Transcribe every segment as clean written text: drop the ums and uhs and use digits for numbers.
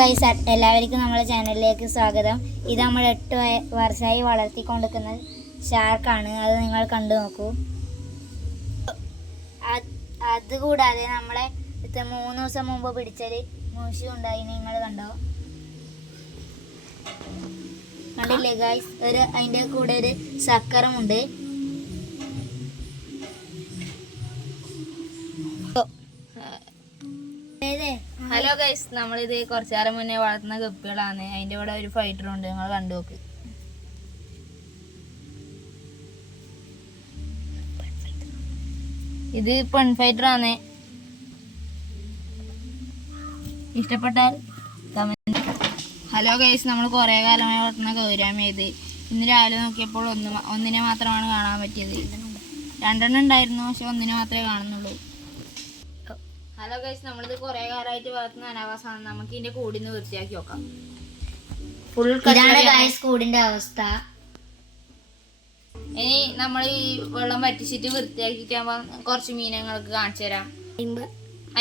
Guys എല്ലാവർക്കും നമ്മുടെ ചാനലിലേക്ക് സ്വാഗതം. ഇത് നമ്മൾ 8 വർഷമായി വളർത്തിക്കൊണ്ടിരിക്കുന്ന ഷാർക്കാണ്. അത് നിങ്ങൾ കണ്ടു നോക്കൂ. അതുകൂടാതെ നമ്മളെ 3 ദിവസം മുമ്പ് പിടിച്ചൊരു മൂശി ഉണ്ടായി, നിങ്ങൾ കണ്ടോ? കണ്ടില്ലേ ഗൈസ്? അതിൻ്റെ കൂടെ ഒരു സക്കറുമുണ്ട്. ഹലോ ഗൈസ്, നമ്മളിത് കുറച്ചു കാലം മുന്നേ വളർത്തുന്ന ഗപ്പികളാണ്. അതിൻ്റെ കൂടെ ഒരു ഫൈറ്റർ ഉണ്ട്, നിങ്ങൾ കണ്ടു നോക്ക്. ഇത് പെൺ ഫൈറ്റർ ആണ്. ഇഷ്ടപ്പെട്ടാൽ കമന്റ്. ഹലോ ഗൈസ്, നമ്മൾ കുറേ കാലമായി വളർത്തുന്ന ഗൗരാമേത്. ഇന്ന് രാവിലെ നോക്കിയപ്പോൾ ഒന്നിനെ മാത്രമാണ് കാണാൻ പറ്റിയത്. 2 ഉണ്ടായിരുന്നു, പക്ഷെ ഒന്നിനെ മാത്രമേ കാണുന്നുള്ളൂ. ഹലോ ഗൈസ്, നമ്മളിത് കുറേ കാലമായിട്ട് വളർത്തുന്ന അനാവാസമാണ്. നമുക്ക് ഇതിന്റെ കൂടിന്ന് വൃത്തിയാക്കി നോക്കാം. ഇതാണ് ഗൈസ് കൂടിന്റെ അവസ്ഥ. ഇനി നമ്മൾ ഈ വെള്ളം വറ്റിച്ചിട്ട് വൃത്തിയാക്കിക്കുമ്പോൾ കുറച്ച് മീനുകൾക്ക് കാണിച്ചു തരാം.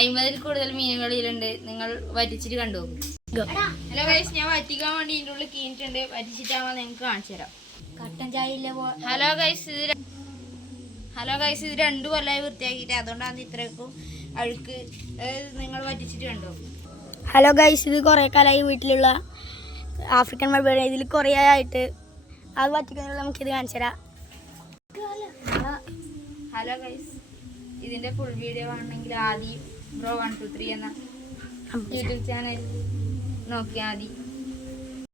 50-ൽ കൂടുതൽ മീനുകളിലുണ്ട്. നിങ്ങൾ വറ്റിച്ചിട്ട് കണ്ടുപോകും. ഹലോ ഗൈസ്, ഞാൻ വറ്റിക്കാൻ വേണ്ടി ഇതിൻ്റെ ഉള്ളിൽ കീഞ്ഞിട്ടുണ്ട്. വറ്റിച്ചിട്ടാകുമ്പോൾ നിങ്ങൾക്ക് കാണിച്ചു തരാം. കട്ടൻ ചായ ഇല്ല. ഹലോ ഗൈസ്, ഇത് 2 കൊല്ലമായി വൃത്തിയാക്കിയിട്ട്, അതുകൊണ്ടാണ് ഇത്രയ്ക്കും അഴുക്ക്. നിങ്ങൾ വറ്റിച്ചിട്ട് കണ്ടോ? ഹലോ ഗൈസ്, ഇത് കുറേ കാലമായി വീട്ടിലുള്ള ആഫ്രിക്കൻ മൾബറി. ഇതിൽ കുറേ ആയിട്ട് അത് വറ്റിക്കുന്നതിനുള്ള നമുക്കിത് കാണിച്ചു തരാം. ഹലോ ഗൈസ്, ഇതിൻ്റെ ഫുൾ വീഡിയോ കാണണമെങ്കിൽ ആദ്യം ബ്രോ 123 എന്ന യൂട്യൂബ് ചാനൽ നോക്കിയാൽ മതി.